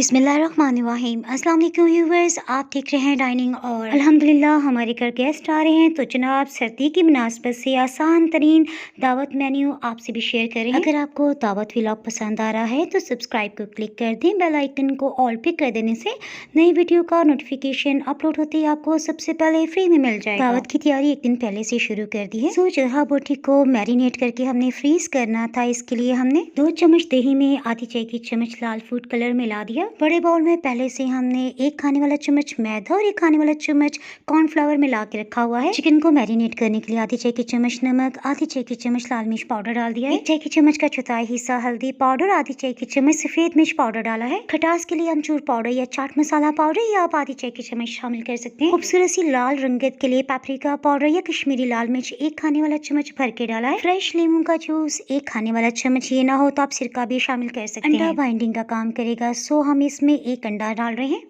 बिस्मिल्लाहिर्रहमानिर्रहीम। अस्सलाम वालेकुम व्यूअर्स, आप देख रहे हैं डाइनिंग और अल्हम्दुलिल्लाह हमारे घर गेस्ट आ रहे हैं तो जनाब सर्दी की मुनासबत से आसान तरीन दावत मेन्यू आपसे भी शेयर करें। अगर आपको दावत व्लॉग पसंद आ रहा है तो सब्सक्राइब को क्लिक कर दें, बेल आइकन को ऑल पे कर देने से नई वीडियो का नोटिफिकेशन अपलोड होते ही आपको सबसे पहले फ्री में मिल जाएगा। दावत की तैयारी एक दिन पहले से शुरू कर दी है। जरहा बोटी को मैरिनेट करके हमने फ्रीज करना था। इसके लिए हमने 2 चम्मच दही में आधी चाय की चम्मच लाल फूड कलर मिला दिया। बड़े बाउल में पहले से हमने 1 खाने वाला चम्मच मैदा और 1 खाने वाला चम्मच कॉर्नफ्लावर मिला के रखा हुआ है। चिकन को मैरिनेट करने के लिए आधी चाय की चम्मच नमक, आधी चाय की चम्मच लाल मिर्च पाउडर डाल दिया है। 1 चाय की चम्मच का चौथाई हिस्सा हल्दी पाउडर, आधी चाय की चम्मच सफेद मिर्च पाउडर डाला है। खटास के लिए अमचूर पाउडर या चाट मसाला पाउडर या आप आधी चाय की चम्मच शामिल कर सकते हैं। खूबसूरत सी लाल रंगत के लिए पेपरिका पाउडर या कश्मीरी लाल मिर्च 1 खाने वाला चम्मच भर के डाला है। फ्रेश नींबू का जूस 1 खाने वाला चम्मच, ये ना हो तो आप सिरका भी शामिल कर सकते हैं। अंडा बाइंडिंग का काम करेगा, सो हम इसमें 1 अंडा डाल रहे हैं।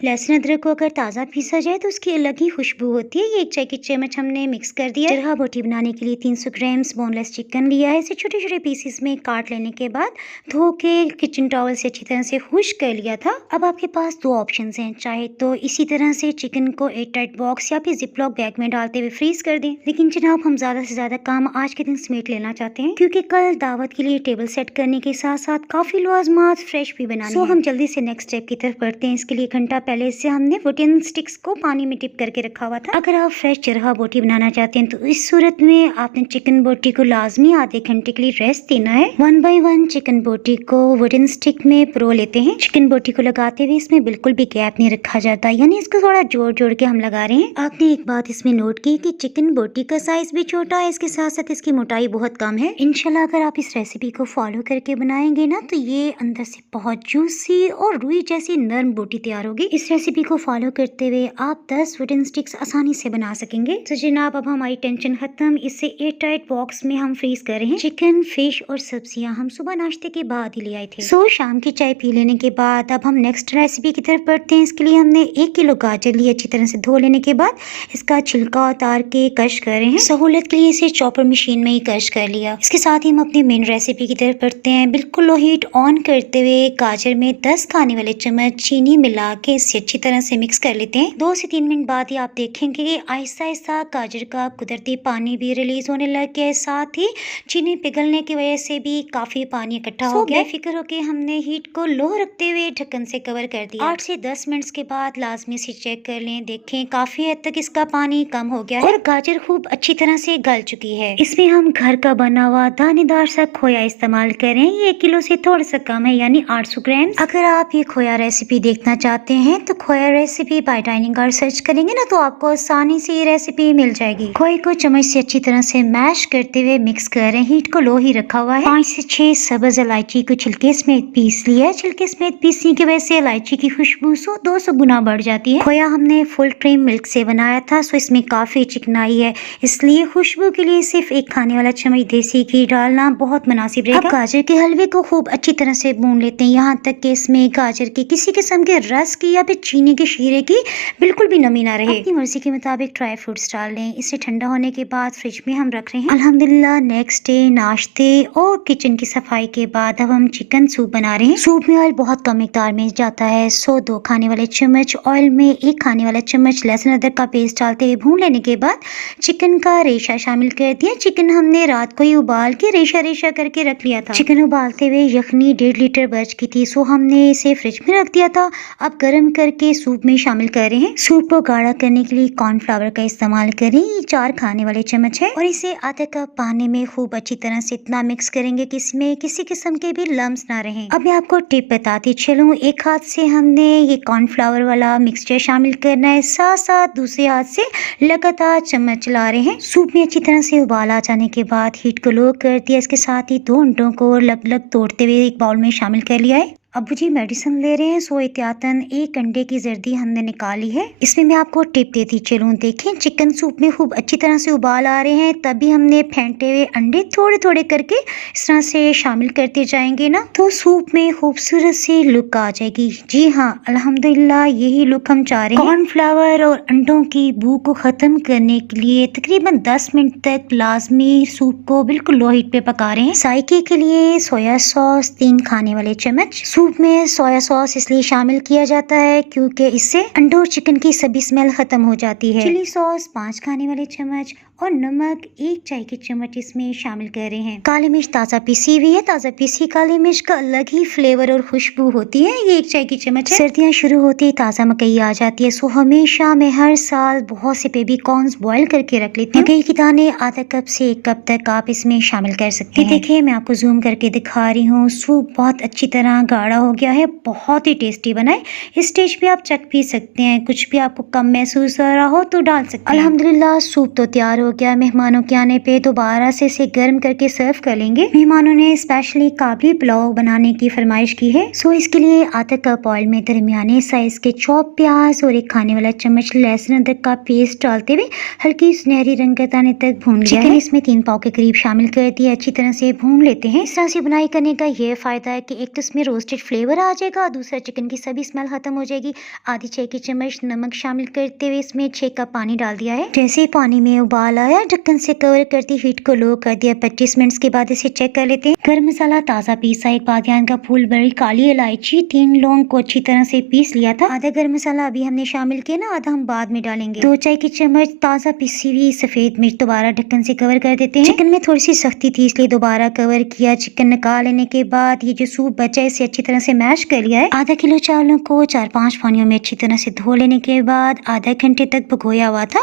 लहसुन अदरक को अगर ताज़ा पीसा जाए तो उसकी अलग ही खुशबू होती है। ये 1 चाय की चम्मच हमने मिक्स कर दिया। जरहा बोटी बनाने के लिए 300 ग्राम बोनलेस चिकन लिया है। इसे छोटे छोटे पीसेस में काट लेने के बाद धो के किचन टॉवल से अच्छी तरह से खुश्क कर लिया था। अब आपके पास 2 ऑप्शन हैं, चाहे तो इसी तरह से चिकन को एयर टाइट बॉक्स या फिर जिपलॉक बैग में डालते हुए फ्रीज कर दें, लेकिन जनाब हम ज़्यादा से ज़्यादा काम आज के दिन समेट लेना चाहते हैं क्योंकि कल दावत के लिए टेबल सेट करने के साथ साथ काफ़ी लवाजमात फ्रेश भी बनाने हैं। हम जल्दी से नेक्स्ट स्टेप की तरफ बढ़ते हैं। इसके लिए 1 घंटा पहले से हमने वुडन स्टिक्स को पानी में डिप करके रखा हुआ था। अगर आप फ्रेश जरहा बोटी बनाना चाहते हैं तो इस सूरत में आपने चिकन बोटी को लाजमी आधे घंटे के लिए रेस्ट देना है। 1 बाय 1 चिकन बोटी को वुडन स्टिक में परो लेते हैं। चिकन बोटी को लगाते हुए इसमें बिल्कुल भी गैप नहीं रखा जाता, यानी इसको थोड़ा जोड़ जोड़ के हम लगा रहे हैं। आपने एक बात इसमें नोट की कि चिकन बोटी का साइज भी छोटा है, इसके साथ साथ इसकी मोटाई बहुत कम है। इंशाल्लाह अगर आप इस रेसिपी को फॉलो करके बनाएंगे ना तो ये अंदर से बहुत जूसी और रुई जैसी नरम बोटी तैयार होगी। इस रेसिपी को फॉलो करते हुए आप 10 वुडन स्टिक्स आसानी से बना सकेंगे। तो जनाब अब हमारी टेंशन खत्म। इसे एयर टाइट बॉक्स में हम फ्रीज कर रहे हैं। चिकन, फिश और सब्जियां हम सुबह नाश्ते के बाद ही ले आए थे। शाम की चाय पी लेने के बाद अब हम नेक्स्ट रेसिपी की तरफ बढ़ते हैं। इसके लिए हमने 1 किलो गाजर लिए। अच्छी तरह से धो लेने के बाद इसका छिलका उतार के कश कर रहे हैं। सहूलत के लिए इसे चॉपर मशीन में ही कश कर लिया। इसके साथ ही हम अपनी मेन रेसिपी की तरफ बढ़ते हैं। बिल्कुल लो हीट ऑन करते हुए गाजर में 10 खाने वाले चम्मच चीनी मिला के इसे अच्छी तरह से मिक्स कर लेते हैं। 2 से 3 मिनट बाद ही आप देखेंगे कि आहिस्ता आहिस्ता गाजर का कुदरती पानी भी रिलीज होने लग गया है। साथ ही चीनी पिघलने की वजह से भी काफी पानी इकट्ठा हो गया। बेफिक्र होकर हमने हीट को लो रखते हुए ढक्कन से कवर कर दिया। 8 से 10 मिनट के बाद लाजमी से चेक कर लें। देखें काफी हद तक इसका पानी कम हो गया है और गाजर खूब अच्छी तरह से गल चुकी है। इसमें हम घर का बना हुआ दानेदार सा खोया इस्तेमाल करें। ये 1 किलो से थोड़ा सा कम है, यानी 800 ग्राम। अगर आप ये खोया रेसिपी देखना चाहते हैं तो खोया रेसिपी बाय डाइनिंग और सर्च करेंगे ना तो आपको आसानी से ये रेसिपी मिल जाएगी। खोए को चम्मच से अच्छी तरह से मैश करते हुए मिक्स कर रहे हैं। हीट को लो ही रखा हुआ है। 5 से 6 सब्ज इलायची को छिलके समेत पीस लिया है। छिलके समेत पीसने की वजह से इलायची की खुशबू 100-200 गुना बढ़ जाती है। खोया हमने फुल क्रीम मिल्क से बनाया था, सो इसमें काफी चिकनाई है, इसलिए खुशबू के लिए सिर्फ 1 खाने वाला चम्मच देसी घी डालना बहुत मुनासिब रहेगा। अब गाजर के हलवे को खूब अच्छी तरह से भून लेते हैं, यहाँ तक कि इसमें गाजर के किसी किस्म के रस की या फिर चीनी के शीरे की बिल्कुल भी नमी ना रहे। अपनी मर्जी के मुताबिक ड्राई फ्रूट्स डाल लें। इसे ठंडा होने के बाद फ्रिज में हम रख रहे हैं। अल्हम्दुलिल्लाह नेक्स्ट डे नाश्ते और किचन की सफाई के बाद अब हम चिकन सूप बना रहे हैं। सूप में ऑयल बहुत कम मिकदार में जाता है, 2 खाने वाले चम्मच ऑयल में 1 खाने वाला चम्मच लहसुन अदरक का पेस्ट डालते हुए भून लेने के बाद चिकन का रेशा शामिल कर दिया। चिकन हमने रात को ही उबाल के रेशा रेशा करके रख लिया था। चिकन उबालते हुए यखनी 1.5 लीटर बच गई थी, सो हमने इसे फ्रिज में रख दिया था। अब गर्म करके सूप में शामिल कर रहे हैं। सूप को गाढ़ा करने के लिए कॉर्नफ्लावर का इस्तेमाल करें। ये 4 खाने वाले चम्मच है और इसे आधा कप पानी में खूब अच्छी तरह से इतना मिक्स करेंगे कि इसमें किसी किस्म के भी लम्स ना रहें। अब मैं आपको टिप बताती चलूं। एक हाथ से हमने ये कॉर्नफ्लावर वाला मिक्सचर शामिल करना है, साथ साथ दूसरे हाथ से लगातार चम्मच चला रहे हैं। सूप में अच्छी तरह से उबाल आ जाने के बाद हीट को लो कर दिया। इसके साथ ही 2 अंडों को अलग अलग तोड़ते हुए एक बाउल में शामिल कर लिया है। अबू जी मेडिसिन ले रहे हैं, सो एहतियातन 1 अंडे की जर्दी हमने निकाली है। इसमें मैं आपको टिप देती चलूं। देखें चिकन सूप में खूब अच्छी तरह से उबाल आ रहे हैं, तभी हमने फेंटे हुए अंडे थोड़े थोड़े करके इस तरह से शामिल करते जाएंगे ना तो सूप में खूबसूरत सी लुक आ जाएगी। जी हाँ, अल्हम्दुलिल्लाह यही लुक हम चाह रहे हैं। कॉर्नफ्लावर और अंडों की बू को खत्म करने के लिए तकरीबन 10 मिनट तक लाजमी सूप को बिल्कुल लो हीट पे पका रहे हैं। जायके के लिए सोया सॉस 3 खाने वाले चम्मच। सूप में सोया सॉस इसलिए शामिल किया जाता है क्योंकि इससे अंडों और चिकन की सभी स्मेल खत्म हो जाती है। चिली सॉस 5 खाने वाले चम्मच और नमक 1 चाय की चम्मच इसमें शामिल कर रहे हैं। काली मिर्च ताज़ा पीसी हुई है। ताज़ा पीसी काली मिर्च का अलग ही फ्लेवर और खुशबू होती है। ये 1 चाय की चम्मच है। सर्दियाँ शुरू होती ही ताज़ा मकई आ जाती है, सो हमेशा मैं हर साल बहुत से बेबी कॉर्न्स बॉईल करके रख लेती हूँ। मकई के दाने आधा कप से 1 कप तक आप इसमें शामिल कर सकते हैं। देखिए मैं आपको जूम करके दिखा रही हूँ। सूप बहुत अच्छी तरह गाढ़ा हो गया है, बहुत ही टेस्टी बना है। इस स्टेज पे आप चख भी सकते हैं, कुछ भी आपको कम महसूस हो रहा हो तो डाल सकते हैं। अल्हम्दुलिल्लाह सूप तो तैयार हो गया। मेहमानों के आने पे दोबारा से इसे गर्म करके सर्व कर लेंगे। मेहमानों ने स्पेशली काबली पुलाव बनाने की फरमाइश की है, सो इसके लिए आधा कप ऑयल में दरमियाने साइज के चॉप प्याज और 1 खाने वाला चम्मच लहसुन अदरक का पेस्ट डालते हुए हल्की सुनहरी रंगत आने तक भून लिया है। इसमें 3 पाव के करीब शामिल कर दिया, अच्छी तरह से भून लेते हैं। इस तरह से बुनाई करने का ये फायदा है कि एक तो इसमें रोस्टेड फ्लेवर आ जाएगा, दूसरा चिकन की सभी स्मेल खत्म हो जाएगी। आधी चाय की चम्मच नमक शामिल करते हुए इसमें 6 कप पानी डाल दिया है। जैसे ही पानी में उबाल आया ढक्कन से कवर करती हीट को लो कर दिया। 25 मिनट के बाद इसे चेक कर लेते हैं। गर्म मसाला ताज़ा पीसा, 1 बादियान का फूल, बड़ी काली इलायची, 3 लौंग को अच्छी तरह से पीस लिया था। आधा गर्म मसाला अभी हमने शामिल किया ना, आधा हम बाद में डालेंगे। 2 चाय की चम्मच ताज़ा पीसी हुई सफ़ेद मिर्च दोबारा ढक्कन से कवर कर देते हैं। चिकन में थोड़ी सी सख्ती थी इसलिए दोबारा कवर किया। चिकन निकाल लेने के बाद ये जो सूप बचा है इसे अच्छी तरह से मैश कर लिया है। आधा किलो चावलों को 4-5 पानियों में अच्छी तरह से धो लेने के बाद आधा घंटे तक भिगोया हुआ था,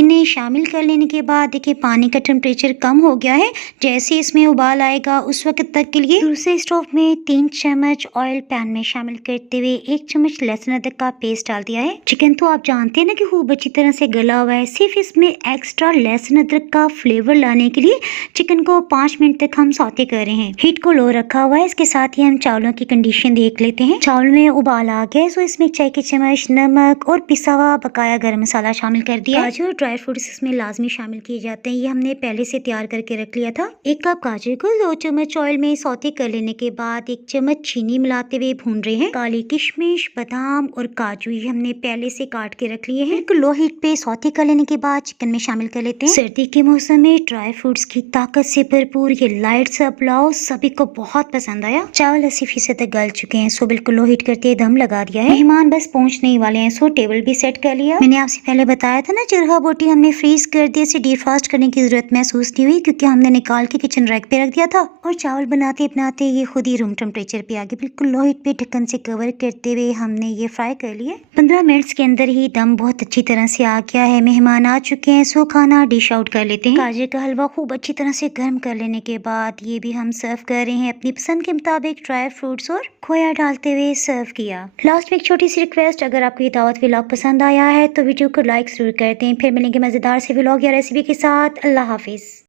इन्हें शामिल कर लेने के बाद देखिए पानी का टेम्परेचर कम हो गया है। जैसे इसमें उबाल आएगा उस वक्त तक के लिए दूसरे स्टोव में 3 चम्मच ऑयल पैन में शामिल करते हुए 1 चम्मच लहसुन अदरक का पेस्ट डाल दिया है। चिकन तो आप जानते हैं ना कि खूब अच्छी तरह से गला हुआ है, सिर्फ इसमें एक्स्ट्रा लहसुन अदरक का फ्लेवर लाने के लिए चिकन को 5 मिनट तक हम सौते कर रहे हैं। हीट को लो रखा हुआ है। इसके साथ ही हम चावलों की कंडीशन देख लेते हैं। चावल में उबाल आ गया है, सो इसमें 1 चाय की चम्मच नमक और पिसा हुआ बकाया गरम मसाला शामिल कर दिया। काजू और ड्राई फ्रूट्स इसमें लाजमी शामिल किए जाते हैं, ये हमने पहले से तैयार करके रख लिया था। 1 कप गाजर को 2 चम्मच ऑयल में सौते कर लेने के बाद 1 चम्मच चीनी मिलाते हुए भून रहे हैं। काली किशमिश, बादाम और काजू ये हमने पहले से काट के रख लिए हैं। बिल्कुल लो हीट पे सौते कर लेने के बाद चिकन में शामिल कर लेते हैं। सर्दी के मौसम में ड्राई फ्रूट्स की ताकत से भरपूर ये लाइट सा पुलाव सभी को बहुत पसंद आया। चावल 80% तक गल चुके हैं, सो बिल्कुल लो हीट करते दम लगा दिया है। मेहमान बस पहुंचने ही वाले हैं, सो टेबल भी सेट कर लिया। मैंने आपसे पहले बताया था ना चरखा बोटी हमने फ्रीज कर दिया, इसे डीफ्रॉस्ट करने की जरूरत महसूस नहीं हुई क्योंकि हमने निकाल के किचन रैक पे रख दिया था। और चावल बनाते बनाते ये खुद ही रूम टेम्परेचर पे आ गए। बिल्कुल लो हीट पे ढक्कन से कवर करते हुए हमने ये फ्राई कर लिए। 15 मिनट्स के अंदर ही दम बहुत अच्छी तरह से आ गया है। मेहमान आ चुके हैं, सो खाना डिश आउट कर लेते हैं। गाजर का हलवा खूब अच्छी तरह से गर्म कर लेने के बाद ये भी हम सर्व कर रहे हैं। अपनी पसंद के मुताबिक ड्राई फ्रूट्स और खोया डालते हुए सर्व किया। लास्ट में एक छोटी सी रिक्वेस्ट, अगर आपको ये दावत व्लॉग पसंद आया है तो वीडियो को लाइक जरूर करते हैं। फिर मिलेंगे मजेदार से व्लॉग या रेसिपी के साथ। अल्लाह हाफिज।